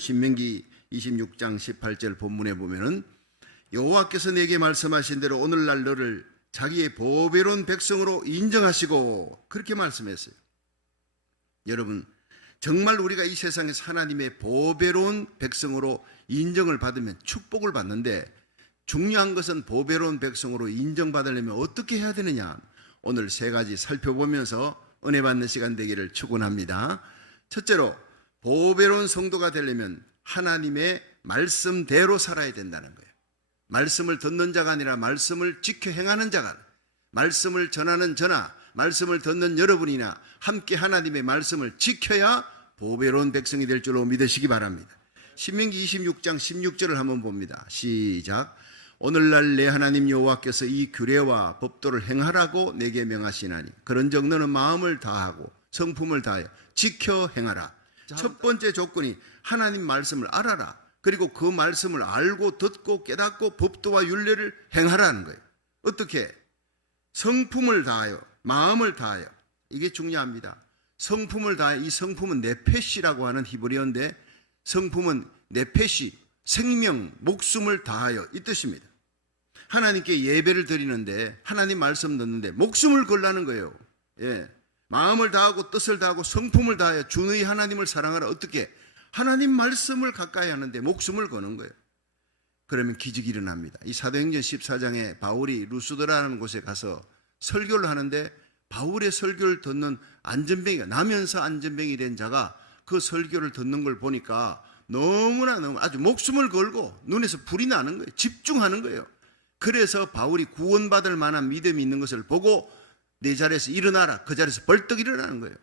신명기 26장 18절 본문에 보면은 여호와께서 내게 말씀하신 대로 오늘날 너를 자기의 보배로운 백성으로 인정하시고 그렇게 말씀했어요. 여러분, 정말 우리가 이 세상에서 하나님의 보배로운 백성으로 인정을 받으면 축복을 받는데, 중요한 것은 보배로운 백성으로 인정받으려면 어떻게 해야 되느냐, 오늘 세 가지 살펴보면서 은혜 받는 시간 되기를 축원합니다. 첫째로, 보배로운 성도가 되려면 하나님의 말씀대로 살아야 된다는 거예요. 말씀을 듣는 자가 아니라 말씀을 지켜 행하는 자가, 말씀을 전하는 저나 말씀을 듣는 여러분이나 함께 하나님의 말씀을 지켜야 보배로운 백성이 될 줄로 믿으시기 바랍니다. 신명기 26장 16절을 한번 봅니다. 시작. 오늘날 내 하나님 여호와께서 이 규례와 법도를 행하라고 내게 명하시나니 그런즉 너는 마음을 다하고 성품을 다하여 지켜 행하라. 첫 번째 조건이 하나님 말씀을 알아라. 그리고 그 말씀을 알고 듣고 깨닫고 법도와 율례를 행하라는 거예요. 어떻게? 성품을 다하여, 마음을 다하여. 이게 중요합니다. 성품을 다하여, 이 성품은 네페시라고 하는 히브리어인데, 성품은 네페시, 생명, 목숨을 다하여 이 뜻입니다. 하나님께 예배를 드리는데, 하나님 말씀 듣는데 목숨을 걸라는 거예요. 예. 마음을 다하고 뜻을 다하고 성품을 다하여 주 너희 하나님을 사랑하라. 어떻게? 하나님 말씀을 가까이 하는데 목숨을 거는 거예요. 그러면 기적이 일어납니다. 이 사도행전 14장에 바울이 루스드라는 곳에 가서 설교를 하는데, 바울의 설교를 듣는 안전뱅이가, 나면서 안전뱅이 된 자가 그 설교를 듣는 걸 보니까 너무 아주 목숨을 걸고 눈에서 불이 나는 거예요. 집중하는 거예요. 그래서 바울이 구원받을 만한 믿음이 있는 것을 보고 내 자리에서 일어나라. 그 자리에서 벌떡 일어나는 거예요.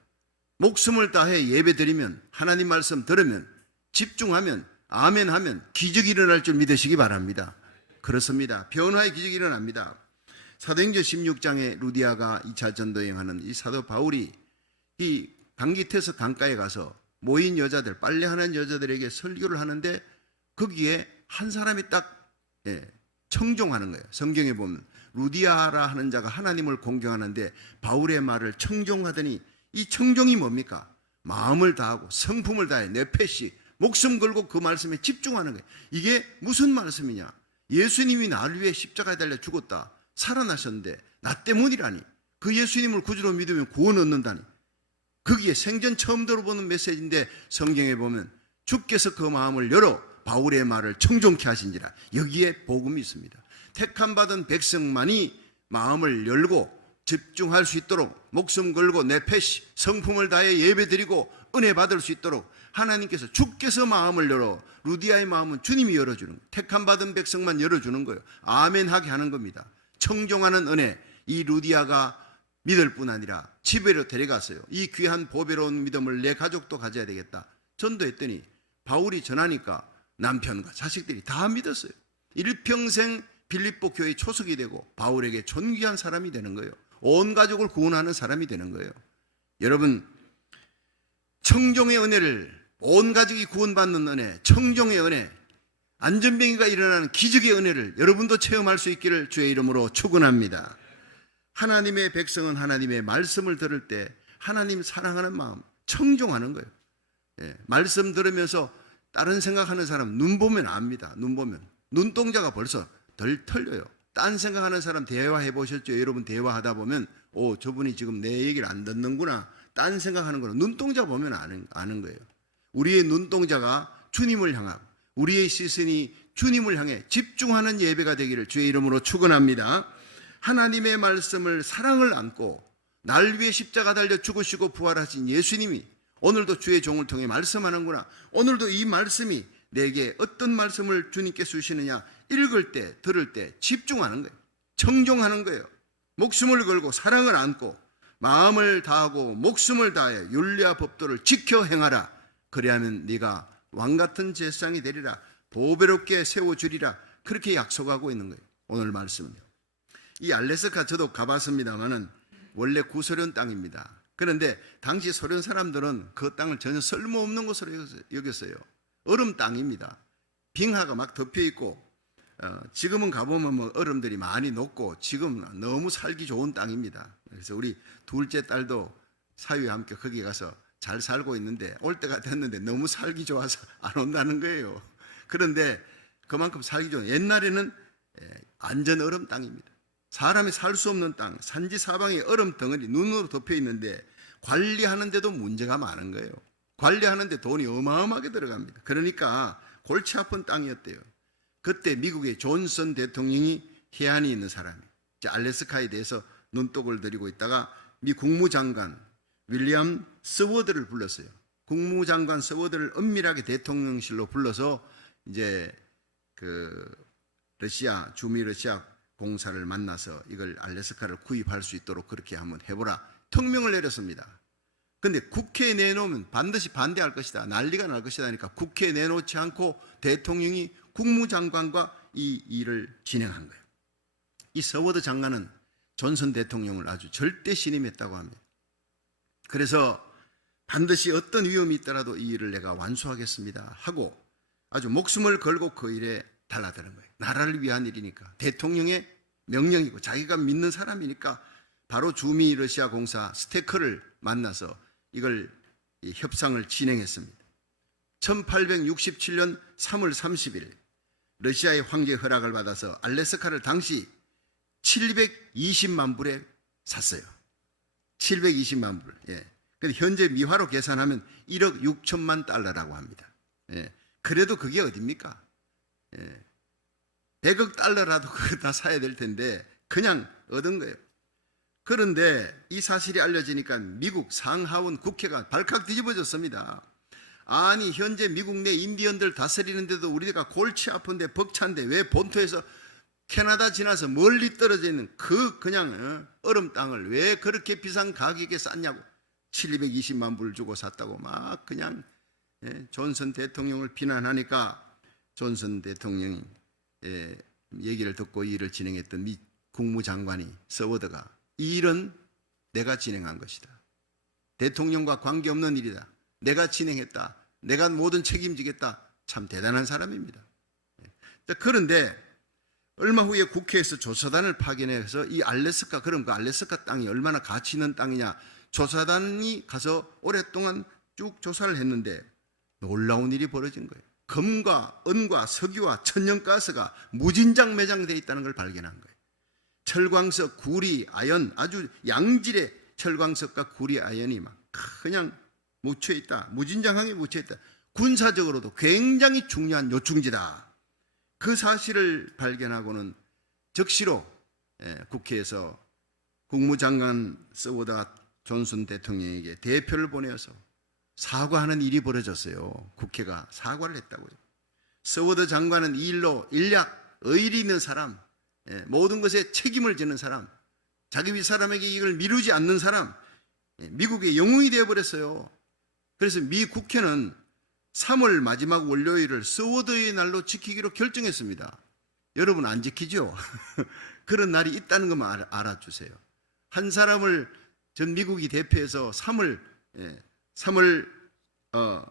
목숨을 다해 예배드리면, 하나님 말씀 들으면, 집중하면, 아멘하면 기적이 일어날 줄 믿으시기 바랍니다. 그렇습니다. 변화의 기적이 일어납니다. 사도행전 16장에 루디아가 2차 전도여행하는 이 사도 바울이 이 방기태서 강가에 가서 모인 여자들, 빨래하는 여자들에게 설교를 하는데, 거기에 한 사람이 딱 청종하는 거예요. 성경에 보면 루디아라 하는 자가 하나님을 공경하는데 바울의 말을 청종하더니, 이 청종이 뭡니까? 마음을 다하고 성품을 다해 네페시, 목숨 걸고 그 말씀에 집중하는 거예요. 이게 무슨 말씀이냐? 예수님이 나를 위해 십자가에 달려 죽었다, 살아나셨는데 나 때문이라니. 그 예수님을 구주로 믿으면 구원 얻는다니. 거기에 생전 처음 들어보는 메시지인데, 성경에 보면 주께서 그 마음을 열어 바울의 말을 청종케 하신지라. 여기에 복음이 있습니다. 택함 받은 백성만이 마음을 열고 집중할 수 있도록, 목숨 걸고 네페시, 성품을 다해 예배드리고 은혜 받을 수 있도록 하나님께서, 주께서 마음을 열어, 루디아의 마음은 주님이 열어주는 거예요. 택함 받은 백성만 열어주는 거예요. 아멘하게 하는 겁니다. 청종하는 은혜, 이 루디아가 믿을 뿐 아니라 집에로 데려갔어요. 이 귀한 보배로운 믿음을 내 가족도 가져야 되겠다. 전도했더니 바울이 전하니까 남편과 자식들이 다 믿었어요. 일평생 빌립보 교회 초석이 되고 바울에게 존귀한 사람이 되는 거예요. 온 가족을 구원하는 사람이 되는 거예요. 여러분, 청종의 은혜를, 온 가족이 구원받는 은혜, 청종의 은혜, 안전뱅이가 일어나는 기적의 은혜를 여러분도 체험할 수 있기를 주의 이름으로 축원합니다. 하나님의 백성은 하나님의 말씀을 들을 때 하나님 사랑하는 마음, 청종하는 거예요. 말씀 들으면서 다른 생각하는 사람 눈 보면 압니다. 눈 보면 눈동자가 벌써 덜 털려요. 딴 생각하는 사람 대화해 보셨죠? 여러분, 대화하다 보면 저분이 지금 내 얘기를 안 듣는구나, 딴 생각하는 거는 눈동자 보면 아는 거예요. 우리의 눈동자가 주님을 향하고 우리의 시선이 주님을 향해 집중하는 예배가 되기를 주의 이름으로 축원합니다. 하나님의 말씀을, 사랑을 안고 날 위해 십자가 달려 죽으시고 부활하신 예수님이 오늘도 주의 종을 통해 말씀하는구나. 오늘도 이 말씀이 내게 어떤 말씀을 주님께서 주시느냐, 읽을 때, 들을 때 집중하는 거예요. 청종하는 거예요. 목숨을 걸고 사랑을 안고 마음을 다하고 목숨을 다하여 율례와 법도를 지켜 행하라. 그리하면 네가 왕같은 제사장이 되리라. 보배롭게 세워주리라. 그렇게 약속하고 있는 거예요. 오늘 말씀은요. 이 알래스카 저도 가봤습니다만은 원래 구소련 땅입니다. 그런데 당시 소련 사람들은 그 땅을 전혀 쓸모없는 것으로 여겼어요. 얼음 땅입니다. 빙하가 막 덮여 있고, 지금은 가보면 뭐 얼음들이 많이 녹고 지금 너무 살기 좋은 땅입니다. 그래서 우리 둘째 딸도 사위와 함께 거기 가서 잘 살고 있는데 올 때가 됐는데 너무 살기 좋아서 안 온다는 거예요. 그런데 그만큼 살기 좋은 옛날에는 안전 얼음 땅입니다. 사람이 살 수 없는 땅, 산지 사방에 얼음 덩어리 눈으로 덮여 있는데 관리하는데도 문제가 많은 거예요. 관리하는데 돈이 어마어마하게 들어갑니다. 그러니까 골치 아픈 땅이었대요. 그때 미국의 존슨 대통령이 해안이 있는 사람이 알래스카에 대해서 눈독을 들이고 있다가 미 국무장관 윌리엄 서워드를 불렀어요. 국무장관 서워드를 은밀하게 대통령실로 불러서 이제 그 러시아 주미 러시아 공사를 만나서 이걸 알래스카를 구입할 수 있도록 그렇게 한번 해보라 특명을 내렸습니다. 근데 국회에 내놓으면 반드시 반대할 것이다, 난리가 날 것이다 하니까 국회에 내놓지 않고 대통령이 국무장관과 이 일을 진행한 거예요. 이 서워드 장관은 존슨 대통령을 아주 절대 신임했다고 합니다. 그래서 반드시 어떤 위험이 있더라도 이 일을 내가 완수하겠습니다 하고 아주 목숨을 걸고 그 일에 달라드는 거예요. 나라를 위한 일이니까, 대통령의 명령이고 자기가 믿는 사람이니까 바로 주미 러시아 공사 스테커를 만나서 이걸 협상을 진행했습니다. 1867년 3월 30일 러시아의 황제 허락을 받아서 알래스카를 당시 720만 불에 샀어요. 720만 불. 예. 근데 현재 미화로 계산하면 1억 6천만 달러라고 합니다. 예. 그래도 그게 어딥니까? 예. 100억 달러라도 그거 다 사야 될 텐데 그냥 얻은 거예요. 그런데 이 사실이 알려지니까 미국 상하원 국회가 발칵 뒤집어졌습니다. 아니 현재 미국 내 인디언들 다스리는데도 우리가 골치 아픈데 벅찬데 왜 본토에서 캐나다 지나서 멀리 떨어져 있는 그 그냥 얼음 땅을 왜 그렇게 비싼 가격에 쌌냐고 720만 불 주고 샀다고 막 그냥 존슨 대통령을 비난하니까 존슨 대통령이 얘기를 듣고 이 일을 진행했던 미 국무장관이 서워드가 이 일은 내가 진행한 것이다. 대통령과 관계없는 일이다. 내가 진행했다. 내가 모든 책임지겠다. 참 대단한 사람입니다. 그런데 얼마 후에 국회에서 조사단을 파견해서 이 알래스카, 그럼 그 알래스카 땅이 얼마나 가치 있는 땅이냐 조사단이 가서 오랫동안 쭉 조사를 했는데 놀라운 일이 벌어진 거예요. 금과 은과 석유와 천연가스가 무진장 매장되어 있다는 걸 발견한 거예요. 철광석, 구리, 아연, 아주 양질의 철광석과 구리, 아연이 막 그냥 묻혀있다. 무진장하게 묻혀있다. 군사적으로도 굉장히 중요한 요충지다. 그 사실을 발견하고는 즉시로 국회에서 국무장관 서워드 존슨 대통령에게 대표를 보내어서 사과하는 일이 벌어졌어요. 국회가 사과를 했다고요. 서워드 장관은 이 일로 일약 의리 있는 사람, 모든 것에 책임을 지는 사람, 자기 윗사람에게 이걸 미루지 않는 사람, 미국의 영웅이 되어버렸어요. 그래서 미 국회는 3월 마지막 월요일을 서워드의 날로 지키기로 결정했습니다. 여러분 안 지키죠? 그런 날이 있다는 것만 알아주세요. 한 사람을 전 미국이 대표해서 3월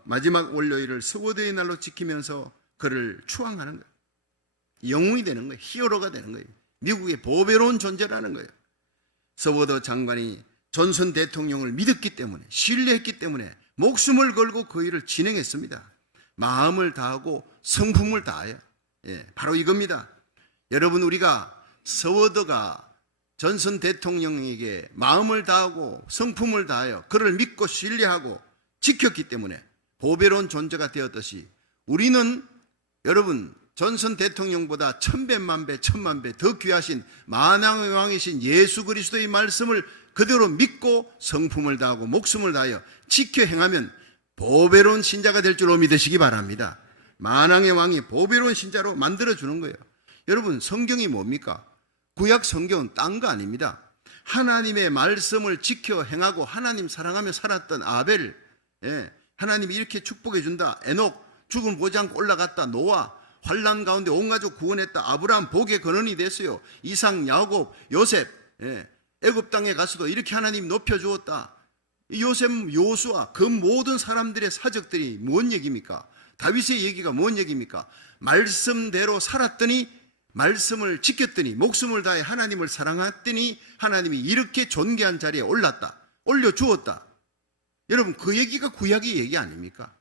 마지막 월요일을 서워드의 날로 지키면서 그를 추앙하는 거예요. 영웅이 되는 거예요. 히어로가 되는 거예요. 미국의 보배로운 존재라는 거예요. 서워드 장관이 존슨 대통령을 믿었기 때문에, 신뢰했기 때문에 목숨을 걸고 그 일을 진행했습니다. 마음을 다하고 성품을 다하여. 바로 이겁니다. 여러분, 우리가 서워드가 존슨 대통령에게 마음을 다하고 성품을 다하여 그를 믿고 신뢰하고 지켰기 때문에 보배로운 존재가 되었듯이 우리는 여러분 존슨 대통령보다 천배만배 천만배 더 귀하신 만왕의 왕이신 예수 그리스도의 말씀을 그대로 믿고 성품을 다하고 목숨을 다하여 지켜 행하면 보배로운 신자가 될 줄로 믿으시기 바랍니다. 만왕의 왕이 보배로운 신자로 만들어주는 거예요. 여러분, 성경이 뭡니까? 구약 성경은 딴 거 아닙니다. 하나님의 말씀을 지켜 행하고 하나님 사랑하며 살았던 아벨, 하나님이 이렇게 축복해 준다. 에녹 죽음 보지 않고 올라갔다. 노아 환난 가운데 온 가족 구원했다. 아브라함 복의 근원이 됐어요. 이삭, 야곱, 요셉, 애굽 땅에 가서도 이렇게 하나님 높여주었다. 요셉, 요수아 그 모든 사람들의 사적들이 뭔 얘기입니까? 다윗의 얘기가 뭔 얘기입니까? 말씀대로 살았더니, 말씀을 지켰더니, 목숨을 다해 하나님을 사랑했더니 하나님이 이렇게 존귀한 자리에 올랐다, 올려주었다. 여러분, 그 얘기가 구약의 얘기 아닙니까?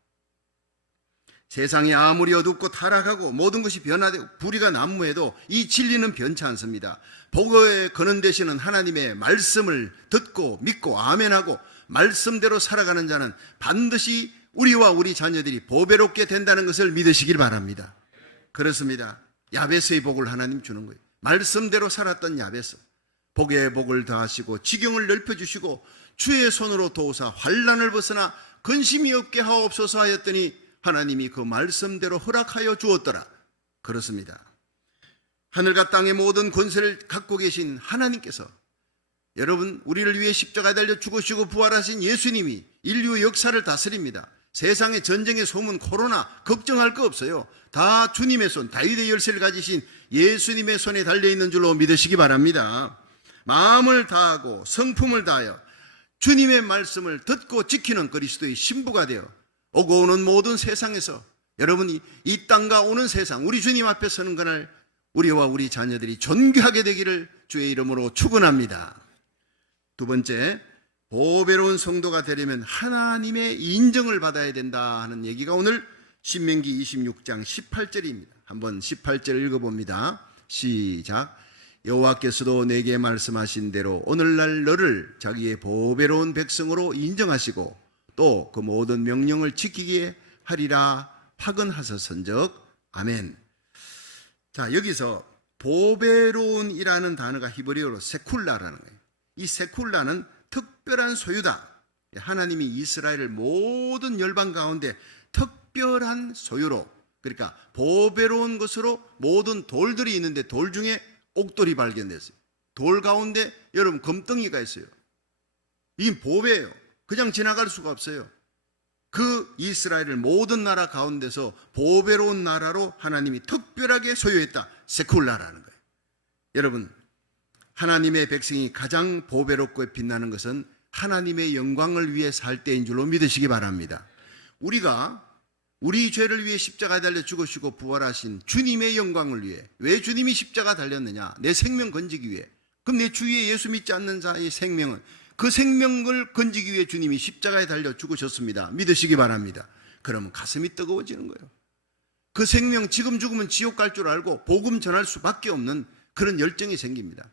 세상이 아무리 어둡고 타락하고 모든 것이 변화되고 불의가 난무해도 이 진리는 변치 않습니다. 복에 거는 되시는 하나님의 말씀을 듣고 믿고 아멘하고 말씀대로 살아가는 자는 반드시 우리와 우리 자녀들이 보배롭게 된다는 것을 믿으시길 바랍니다. 그렇습니다. 야베스의 복을 하나님 주는 거예요. 말씀대로 살았던 야베스, 복에 복을 더하시고 지경을 넓혀주시고 주의 손으로 도우사 환난을 벗어나 근심이 없게 하옵소서 하였더니 하나님이 그 말씀대로 허락하여 주었더라. 그렇습니다. 하늘과 땅의 모든 권세를 갖고 계신 하나님께서, 여러분, 우리를 위해 십자가에 달려 죽으시고 부활하신 예수님이 인류 역사를 다스립니다. 세상의 전쟁의 소문, 코로나 걱정할 거 없어요. 다 주님의 손, 다윗의 열쇠를 가지신 예수님의 손에 달려있는 줄로 믿으시기 바랍니다. 마음을 다하고 성품을 다하여 주님의 말씀을 듣고 지키는 그리스도의 신부가 되어 오고 오는 모든 세상에서, 여러분이 이 땅과 오는 세상, 우리 주님 앞에 서는 그날 우리와 우리 자녀들이 존귀하게 되기를 주의 이름으로 축원합니다. 두 번째, 보배로운 성도가 되려면 하나님의 인정을 받아야 된다 하는 얘기가 오늘 신명기 26장 18절입니다. 한번 18절 읽어봅니다. 시작. 여호와께서도 내게 말씀하신 대로 오늘날 너를 자기의 보배로운 백성으로 인정하시고 또 그 모든 명령을 지키게 하리라 파근하셨은즉 아멘. 자, 여기서 보배로운이라는 단어가 히브리어로 세쿨라라는 거예요. 이 세쿨라는 특별한 소유다. 하나님이 이스라엘을 모든 열방 가운데 특별한 소유로, 그러니까 보배로운 것으로 모든 돌들이 있는데 돌 중에 옥돌이 발견됐어요. 돌 가운데 여러분 금덩이가 있어요. 이게 보배예요. 그냥 지나갈 수가 없어요. 그 이스라엘을 모든 나라 가운데서 보배로운 나라로 하나님이 특별하게 소유했다. 세쿨라라는 거예요. 여러분, 하나님의 백성이 가장 보배롭고 빛나는 것은 하나님의 영광을 위해 살 때인 줄로 믿으시기 바랍니다. 우리가 우리 죄를 위해 십자가에 달려 죽으시고 부활하신 주님의 영광을 위해, 왜 주님이 십자가 달렸느냐? 내 생명 건지기 위해. 그럼 내 주위에 예수 믿지 않는 자의 생명은, 그 생명을 건지기 위해 주님이 십자가에 달려 죽으셨습니다. 믿으시기 바랍니다. 그러면 가슴이 뜨거워지는 거예요. 그 생명, 지금 죽으면 지옥 갈 줄 알고 복음 전할 수밖에 없는 그런 열정이 생깁니다.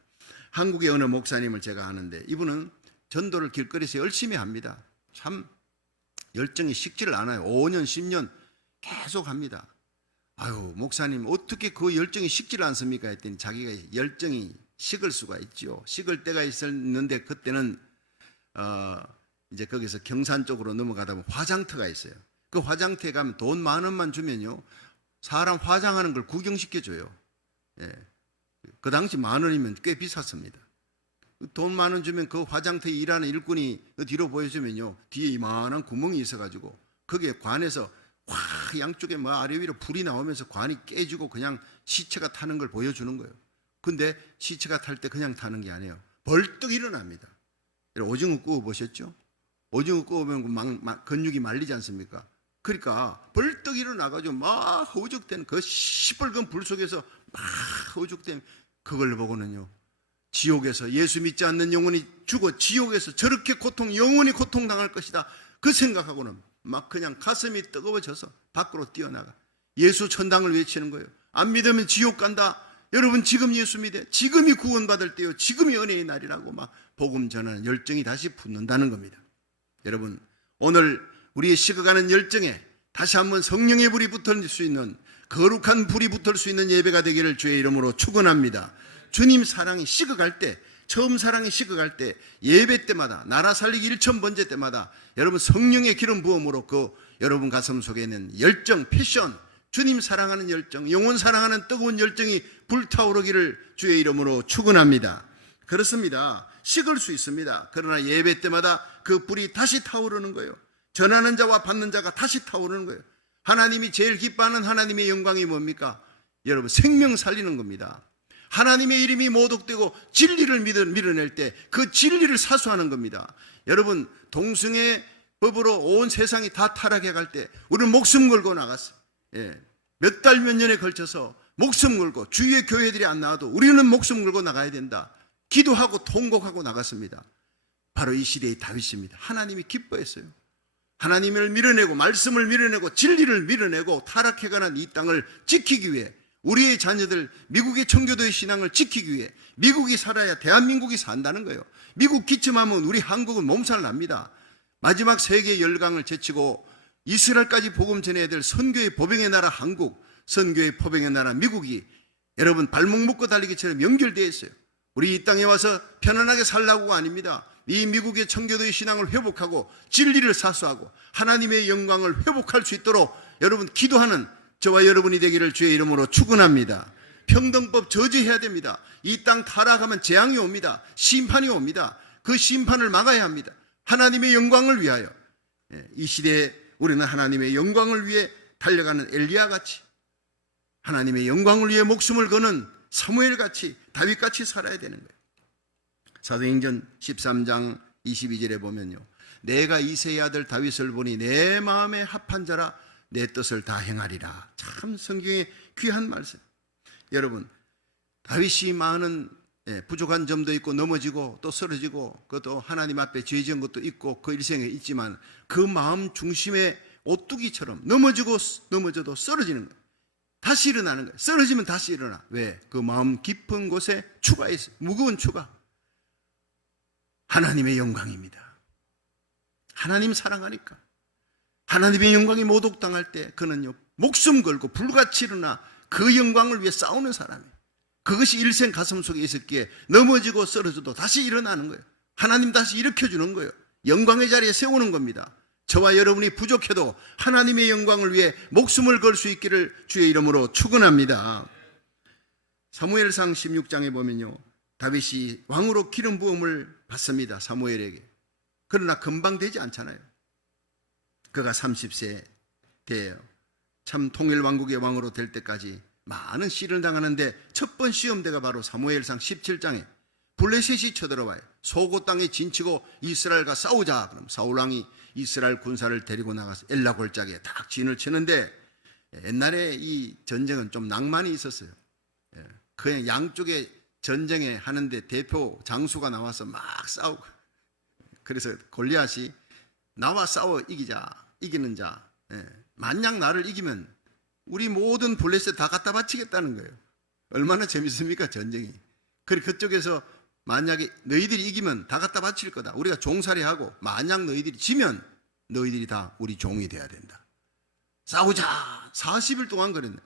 한국의 어느 목사님을 제가 아는데 이분은 전도를 길거리에서 열심히 합니다. 참 열정이 식지를 않아요. 5년, 10년 계속 합니다. 아유, 목사님 어떻게 그 열정이 식지를 않습니까? 했더니 자기가 열정이 식을 수가 있죠. 식을 때가 있었는데 그때는 이제 거기서 경산 쪽으로 넘어가다 보면 화장터가 있어요. 그 화장터에 가면 돈 10,000원만 주면요, 사람 화장하는 걸 구경시켜줘요. 예. 그 당시 10,000원이면 꽤 비쌌습니다. 돈 10,000원 주면 그 화장터에 일하는 일꾼이 그 뒤로 보여주면요, 뒤에 이만한 구멍이 있어가지고 거기에 관에서 확 양쪽에 뭐 아래 위로 불이 나오면서 관이 깨지고 그냥 시체가 타는 걸 보여주는 거예요. 근데 시체가 탈 때 그냥 타는 게 아니에요. 벌떡 일어납니다. 오징어 구워 보셨죠? 오징어 구우면 근육이 말리지 않습니까? 그러니까 벌떡 일어나가지고 막 허우적대는 그 시뻘건 불 속에서 막 허우적대는 그걸 보고는요, 지옥에서 예수 믿지 않는 영혼이 죽어 지옥에서 저렇게 영원히 고통당할 것이다, 그 생각하고는 막 그냥 가슴이 뜨거워져서 밖으로 뛰어나가 예수 천당을 외치는 거예요. 안 믿으면 지옥 간다. 여러분, 지금 예수 믿어. 지금이 구원받을 때요, 지금이 은혜의 날이라고 막 복음 전하는 열정이 다시 붙는다는 겁니다. 여러분, 오늘 우리의 식어가는 열정에 다시 한번 성령의 불이 붙을 수 있는, 거룩한 불이 붙을 수 있는 예배가 되기를 주의 이름으로 축원합니다. 주님 사랑이 식어갈 때, 처음 사랑이 식어갈 때, 예배 때마다, 나라 살리기 1,000번째 때마다 여러분 성령의 기름 부음으로 그 여러분 가슴 속에 있는 열정, 패션, 주님 사랑하는 열정, 영혼 사랑하는 뜨거운 열정이 불타오르기를 주의 이름으로 축원합니다. 그렇습니다. 식을 수 있습니다. 그러나 예배 때마다 그 불이 다시 타오르는 거예요. 전하는 자와 받는 자가 다시 타오르는 거예요. 하나님이 제일 기뻐하는 하나님의 영광이 뭡니까? 여러분, 생명 살리는 겁니다. 하나님의 이름이 모독되고 진리를 밀어낼 때 그 진리를 사수하는 겁니다. 여러분, 동성애 법으로 온 세상이 다 타락해 갈 때 우리는 목숨 걸고 나갔어요. 예. 몇 달 몇 년에 걸쳐서 목숨 걸고, 주위의 교회들이 안 나와도 우리는 목숨 걸고 나가야 된다, 기도하고 통곡하고 나갔습니다. 바로 이 시대의 다윗입니다. 하나님이 기뻐했어요. 하나님을 밀어내고 말씀을 밀어내고 진리를 밀어내고 타락해가는 이 땅을 지키기 위해, 우리의 자녀들 미국의 청교도의 신앙을 지키기 위해 미국이 살아야 대한민국이 산다는 거예요. 미국 기침하면 우리 한국은 몸살 납니다. 마지막 세계 열강을 제치고 이스라엘까지 복음 전해야 될 선교의 보병의 나라 한국, 선교의 포병의 나라 미국이 여러분 발목 묶고 달리기처럼 연결되어 있어요. 우리 이 땅에 와서 편안하게 살라고가 아닙니다. 이 미국의 청교도의 신앙을 회복하고 진리를 사수하고 하나님의 영광을 회복할 수 있도록 여러분 기도하는 저와 여러분이 되기를 주의 이름으로 축원합니다. 평등법 저지해야 됩니다. 이 땅 타락하면 재앙이 옵니다. 심판이 옵니다. 그 심판을 막아야 합니다. 하나님의 영광을 위하여. 이 시대에 우리는 하나님의 영광을 위해 달려가는 엘리야같이, 하나님의 영광을 위해 목숨을 거는 사무엘같이, 다윗같이 살아야 되는 거예요. 사도행전 13장 22절에 보면요, 내가 이새의 아들 다윗을 보니 내 마음에 합한 자라 내 뜻을 다 행하리라. 참 성경의 귀한 말씀. 여러분, 다윗이 많은 부족한 점도 있고 넘어지고 또 쓰러지고 그것도 하나님 앞에 죄 지은 것도 있고 그 일생에 있지만 그 마음 중심에 오뚜기처럼 넘어져도 쓰러지는 거예요. 다시 일어나는 거예요. 쓰러지면 다시 일어나. 왜? 그 마음 깊은 곳에 추가 있어요. 무거운 추가. 하나님의 영광입니다. 하나님 사랑하니까. 하나님의 영광이 모독당할 때 그는요 목숨 걸고 불같이 일어나 그 영광을 위해 싸우는 사람이에요. 그것이 일생 가슴 속에 있었기에 넘어지고 쓰러져도 다시 일어나는 거예요. 하나님 다시 일으켜주는 거예요. 영광의 자리에 세우는 겁니다. 저와 여러분이 부족해도 하나님의 영광을 위해 목숨을 걸 수 있기를 주의 이름으로 축원합니다. 사무엘상 16장에 보면요, 다윗이 왕으로 기름 부음을 받습니다. 사무엘에게. 그러나 금방 되지 않잖아요. 그가 30세 돼요. 참 통일왕국의 왕으로 될 때까지 많은 시련을 당하는데 첫 번 시험대가 바로 사무엘상 17장에 블레셋이 쳐들어와요. 소고 땅에 진치고 이스라엘과 싸우자. 그럼 사울왕이 이스라엘 군사를 데리고 나가서 엘라 골짜기에 딱 진을 치는데, 옛날에 이 전쟁은 좀 낭만이 있었어요. 그냥 양쪽에 전쟁에 하는데 대표 장수가 나와서 막 싸우고, 그래서 골리앗이 나와 싸워 이기는 자, 만약 나를 이기면 우리 모든 블레셋 다 갖다 바치겠다는 거예요. 얼마나 재밌습니까 전쟁이. 그리고 그쪽에서 만약에 너희들이 이기면 다 갖다 바칠 거다, 우리가 종살이하고, 만약 너희들이 지면 너희들이 다 우리 종이 돼야 된다. 싸우자. 40일 동안 그랬네.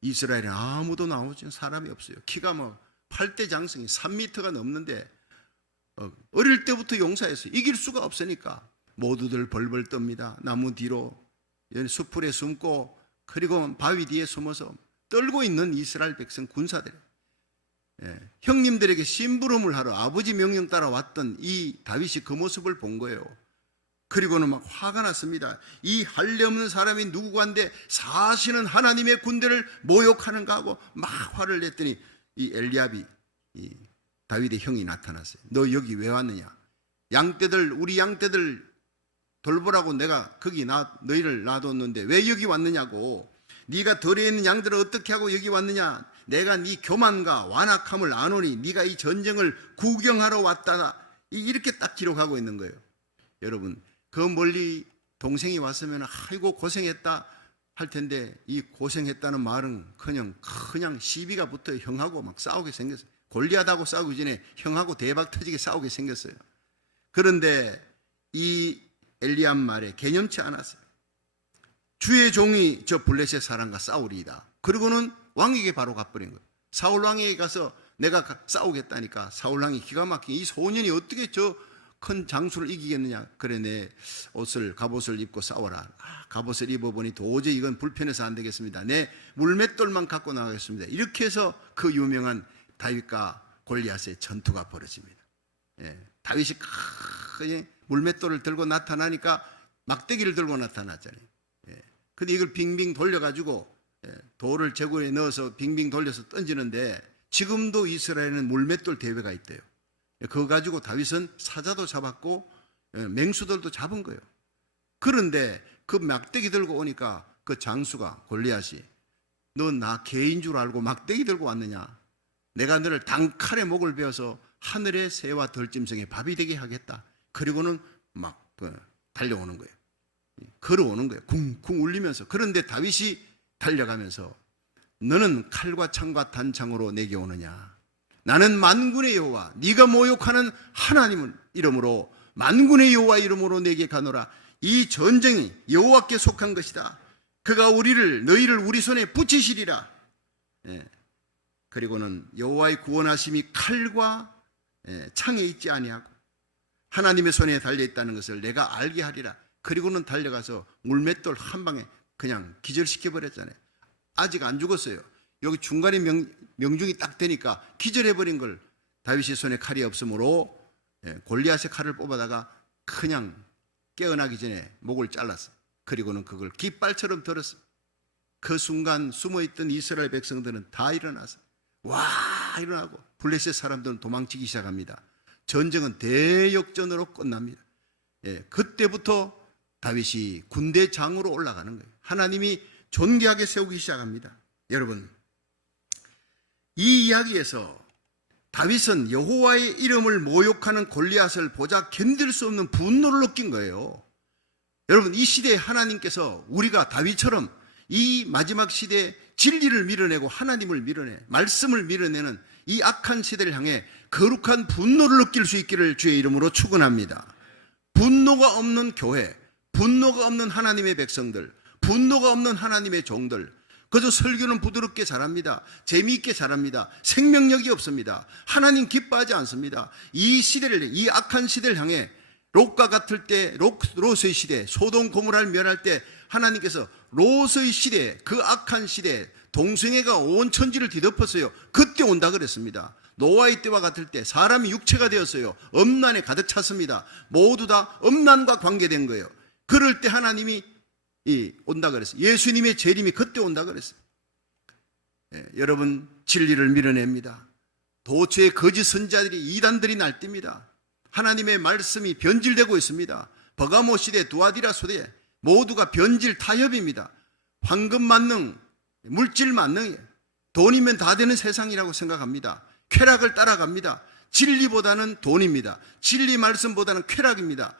이스라엘에 아무도 나오지 사람이 없어요. 키가 뭐 8대 장성이 3m가 넘는데 어릴 때부터 용사했어요. 이길 수가 없으니까 모두들 벌벌 떱니다. 나무 뒤로 수풀에 숨고, 그리고 바위 뒤에 숨어서 떨고 있는 이스라엘 백성 군사들, 형님들에게 심부름을 하러 아버지 명령 따라 왔던 이 다윗이 그 모습을 본 거예요. 그리고는 막 화가 났습니다. 이 할례없는 사람이 누구간데 사시는 하나님의 군대를 모욕하는가 하고 막 화를 냈더니 이 엘리압이, 이 다윗의 형이 나타났어요. 너 여기 왜 왔느냐? 우리 양떼들 돌보라고 내가 거기 너희를 놔뒀는데 왜 여기 왔느냐고. 네가 덜에 있는 양들을 어떻게 하고 여기 왔느냐? 내가 네 교만과 완악함을 아노니 네가 이 전쟁을 구경하러 왔다. 이렇게 딱 기록하고 있는 거예요. 여러분, 그 멀리 동생이 왔으면 아이고 고생했다 할 텐데, 이 고생했다는 말은 그냥 시비가 붙어 형하고 막 싸우게 생겼어요. 골리앗하고 싸우기 전에 형하고 대박 터지게 싸우게 생겼어요. 그런데 이 엘리압 말에 개념치 않았어요. 주의 종이 저 블레셋 사람과 싸우리이다. 그리고는 왕에게 바로 가버린 거예요. 사울 왕에게 가서 내가 싸우겠다니까 사울 왕이 기가 막히게, 이 소년이 어떻게 저 큰 장수를 이기겠느냐. 그래, 내 갑옷을 입고 싸워라. 갑옷을 입어보니 도저히 이건 불편해서 안 되겠습니다. 내 물맷돌만 갖고 나가겠습니다. 이렇게 해서 그 유명한 다윗과 골리앗의 전투가 벌어집니다. 다윗이 크게 물맷돌을 들고 나타나니까 막대기를 들고 나타났잖아요. 근데 이걸 빙빙 돌려가지고 돌을 제구에 넣어서 빙빙 돌려서 던지는데, 지금도 이스라엘에는 물맷돌 대회가 있대요. 그거 가지고 다윗은 사자도 잡았고 맹수들도 잡은 거예요. 그런데 그 막대기 들고 오니까 그 장수가 골리앗이, 너 나 개인 줄 알고 막대기 들고 왔느냐? 내가 너를 단칼에 목을 베어서 하늘의 새와 들짐승의 밥이 되게 하겠다. 그리고는 막 달려오는 거예요. 걸어오는 거예요. 쿵쿵 울리면서. 그런데 다윗이 달려가면서 너는 칼과 창과 단창으로 내게 오느냐? 나는 만군의 여호와 네가 모욕하는 하나님을 이름으로 만군의 여호와 이름으로 내게 가노라. 이 전쟁이 여호와께 속한 것이다. 그가 너희를 우리 손에 붙이시리라. 그리고는 여호와의 구원하심이 칼과 창에 있지 아니하고 하나님의 손에 달려있다는 것을 내가 알게 하리라. 그리고는 달려가서 물맷돌 한 방에 그냥 기절시켜버렸잖아요. 아직 안 죽었어요. 여기 중간에 명중이 딱 되니까 기절해버린 걸 다윗의 손에 칼이 없으므로 골리앗의 칼을 뽑아다가 그냥 깨어나기 전에 목을 잘랐어요. 그리고는 그걸 깃발처럼 들었어요. 그 순간 숨어있던 이스라엘 백성들은 다 일어나서 와 일어나고 블레셋 사람들은 도망치기 시작합니다. 전쟁은 대역전으로 끝납니다. 그때부터 다윗이 군대장으로 올라가는 거예요. 하나님이 존귀하게 세우기 시작합니다. 여러분, 이 이야기에서 다윗은 여호와의 이름을 모욕하는 골리앗을 보자 견딜 수 없는 분노를 느낀 거예요. 여러분, 이 시대에 하나님께서 우리가 다윗처럼 이 마지막 시대에 진리를 밀어내고 하나님을 밀어내 말씀을 밀어내는 이 악한 시대를 향해 거룩한 분노를 느낄 수 있기를 주의 이름으로 축원합니다. 분노가 없는 교회, 분노가 없는 하나님의 백성들, 분노가 없는 하나님의 종들, 그저 설교는 부드럽게 잘합니다. 재미있게 잘합니다. 생명력이 없습니다. 하나님 기뻐하지 않습니다. 이 시대를, 이 악한 시대를 향해 롯과 같을 때, 롯의 시대, 소돔 고모라를 멸할 때 하나님께서 롯의 시대, 그 악한 시대, 동성애가 온 천지를 뒤덮었어요. 그때 온다 그랬습니다. 노아의 때와 같을 때 사람이 육체가 되었어요. 음란에 가득 찼습니다. 모두 다 음란과 관계된 거예요. 그럴 때 하나님이 온다 그랬어요. 예수님의 재림이 그때 온다 그랬어요. 여러분, 진리를 밀어냅니다. 도처에 거짓 선자들이, 이단들이 날뜁니다. 하나님의 말씀이 변질되고 있습니다. 버가모 시대, 두아디라 시대 모두가 변질 타협입니다. 황금 만능, 물질 만능이에요. 돈이면 다 되는 세상이라고 생각합니다. 쾌락을 따라갑니다. 진리보다는 돈입니다. 진리 말씀보다는 쾌락입니다.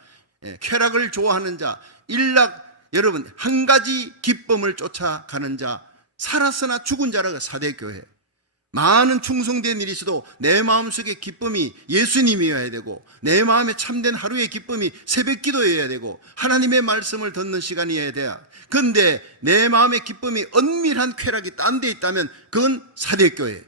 쾌락을 좋아하는 자, 여러분, 한 가지 기쁨을 쫓아가는 자, 살았으나 죽은 자라가 사대교회. 많은 충성된 일이 있어도 내 마음속의 기쁨이 예수님이어야 되고, 내 마음에 참된 하루의 기쁨이 새벽 기도여야 되고, 하나님의 말씀을 듣는 시간이어야 돼요. 그런데 내 마음의 기쁨이 은밀한 쾌락이 딴 데 있다면 그건 사대교회.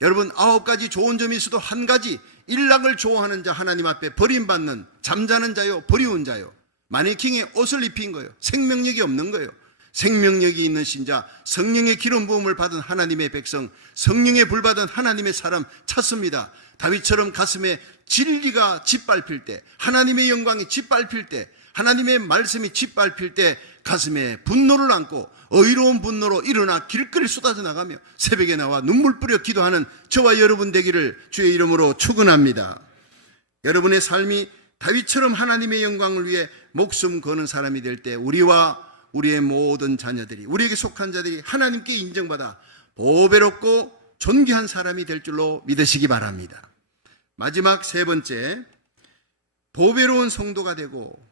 여러분, 9가지 좋은 점이 있어도 한 가지, 일락을 좋아하는 자, 하나님 앞에 버림받는 잠자는 자요, 버리운 자요. 마네킹에 옷을 입힌 거예요. 생명력이 없는 거예요. 생명력이 있는 신자, 성령의 기름 부음을 받은 하나님의 백성, 성령의 불 받은 하나님의 사람 찾습니다. 다윗처럼 가슴에 진리가 짓밟힐 때, 하나님의 영광이 짓밟힐 때, 하나님의 말씀이 짓밟힐 때 가슴에 분노를 안고 의로운 분노로 일어나 길거리 쏟아져 나가며 새벽에 나와 눈물 뿌려 기도하는 저와 여러분 되기를 주의 이름으로 축원합니다. 여러분의 삶이 다윗처럼 하나님의 영광을 위해 목숨 거는 사람이 될 때 우리와 우리의 모든 자녀들이, 우리에게 속한 자들이 하나님께 인정받아 보배롭고 존귀한 사람이 될 줄로 믿으시기 바랍니다. 마지막 세 번째, 보배로운 성도가 되고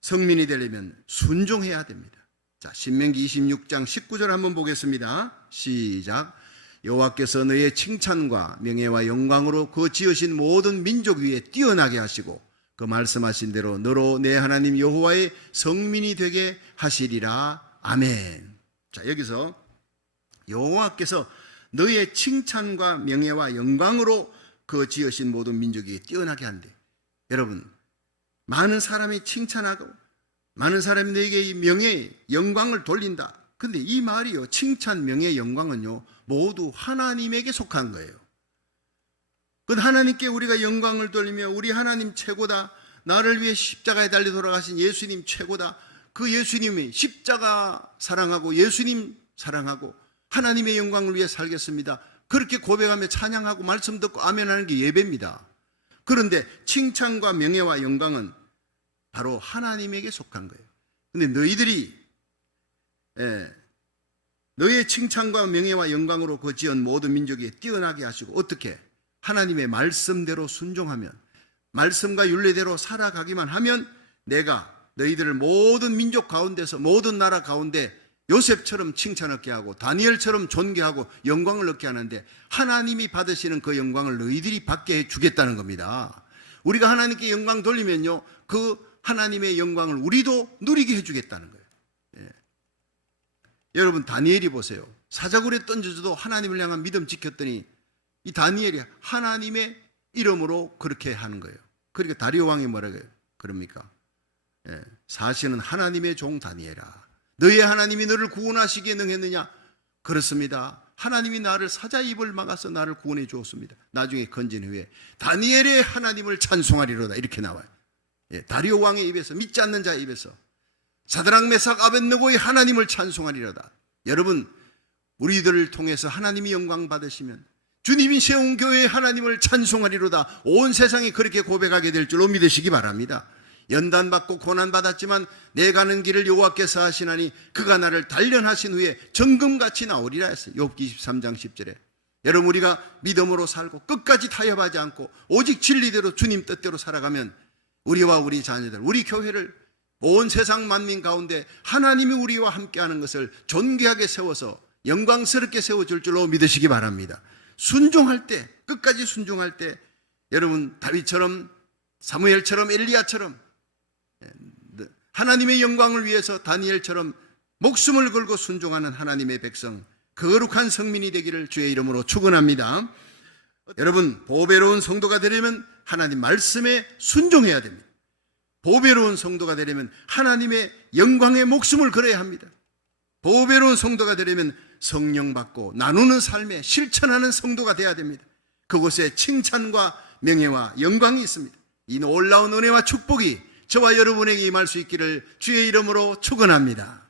성민이 되려면 순종해야 됩니다. 자, 신명기 26장 19절 한번 보겠습니다. 시작. 여호와께서 너의 칭찬과 명예와 영광으로 그 지으신 모든 민족 위에 뛰어나게 하시고 그 말씀하신 대로 너로 내 하나님 여호와의 성민이 되게 하시리라. 아멘. 자, 여기서 여호와께서 너의 칭찬과 명예와 영광으로 그 지으신 모든 민족 위에 뛰어나게 한대. 여러분, 많은 사람이 칭찬하고 많은 사람이 너에게 이 명예, 영광을 돌린다. 근데 이 말이요, 칭찬, 명예, 영광은요 모두 하나님에게 속한 거예요. 그 하나님께 우리가 영광을 돌리며 우리 하나님 최고다, 나를 위해 십자가에 달려 돌아가신 예수님 최고다, 그 예수님이 십자가 사랑하고 예수님 사랑하고 하나님의 영광을 위해 살겠습니다, 그렇게 고백하며 찬양하고 말씀 듣고 아멘하는 게 예배입니다. 그런데 칭찬과 명예와 영광은 바로 하나님에게 속한 거예요. 근데 너희들이 너의 칭찬과 명예와 영광으로 그 지은 모든 민족이 뛰어나게 하시고, 어떻게? 하나님의 말씀대로 순종하면, 말씀과 율례대로 살아가기만 하면 내가 너희들을 모든 민족 가운데서 모든 나라 가운데 요셉처럼 칭찬 얻게 하고 다니엘처럼 존귀하고 영광을 얻게 하는데 하나님이 받으시는 그 영광을 너희들이 받게 해주겠다는 겁니다. 우리가 하나님께 영광 돌리면요, 그 하나님의 영광을 우리도 누리게 해주겠다는 거예요. 예. 여러분, 다니엘이 보세요. 사자굴에 던져져도 하나님을 향한 믿음 지켰더니 이 다니엘이 하나님의 이름으로 그렇게 하는 거예요. 그러니까 다리오 왕이 뭐라고 해요? 그럽니까? 예. 사실은 하나님의 종 다니엘아, 너의 하나님이 너를 구원하시기에 능했느냐? 그렇습니다. 하나님이 나를 사자 입을 막아서 나를 구원해 주었습니다. 나중에 건진 후에 다니엘의 하나님을 찬송하리로다 이렇게 나와요. 예, 다리오 왕의 입에서, 믿지 않는 자의 입에서 사드락 메삭 아벳느고의 하나님을 찬송하리로다. 여러분, 우리들을 통해서 하나님이 영광 받으시면 주님이 세운 교회의 하나님을 찬송하리로다 온 세상이 그렇게 고백하게 될 줄로 믿으시기 바랍니다. 연단받고 고난받았지만 내 가는 길을 여호와께서 하시나니 그가 나를 단련하신 후에 정금같이 나오리라 했어요. 욥기 23장 10절에. 여러분, 우리가 믿음으로 살고 끝까지 타협하지 않고 오직 진리대로 주님 뜻대로 살아가면 우리와 우리 자녀들, 우리 교회를 온 세상 만민 가운데 하나님이 우리와 함께하는 것을 존귀하게 세워서 영광스럽게 세워줄 줄로 믿으시기 바랍니다. 순종할 때, 끝까지 순종할 때 여러분, 다윗처럼, 사무엘처럼, 엘리야처럼 하나님의 영광을 위해서 다니엘처럼 목숨을 걸고 순종하는 하나님의 백성, 거룩한 성민이 되기를 주의 이름으로 축원합니다. 여러분, 보배로운 성도가 되려면 하나님 말씀에 순종해야 됩니다. 보배로운 성도가 되려면 하나님의 영광에 목숨을 걸어야 합니다. 보배로운 성도가 되려면 성령 받고 나누는 삶에 실천하는 성도가 되어야 됩니다. 그곳에 칭찬과 명예와 영광이 있습니다. 이 놀라운 은혜와 축복이 저와 여러분에게 임할 수 있기를 주의 이름으로 축원합니다.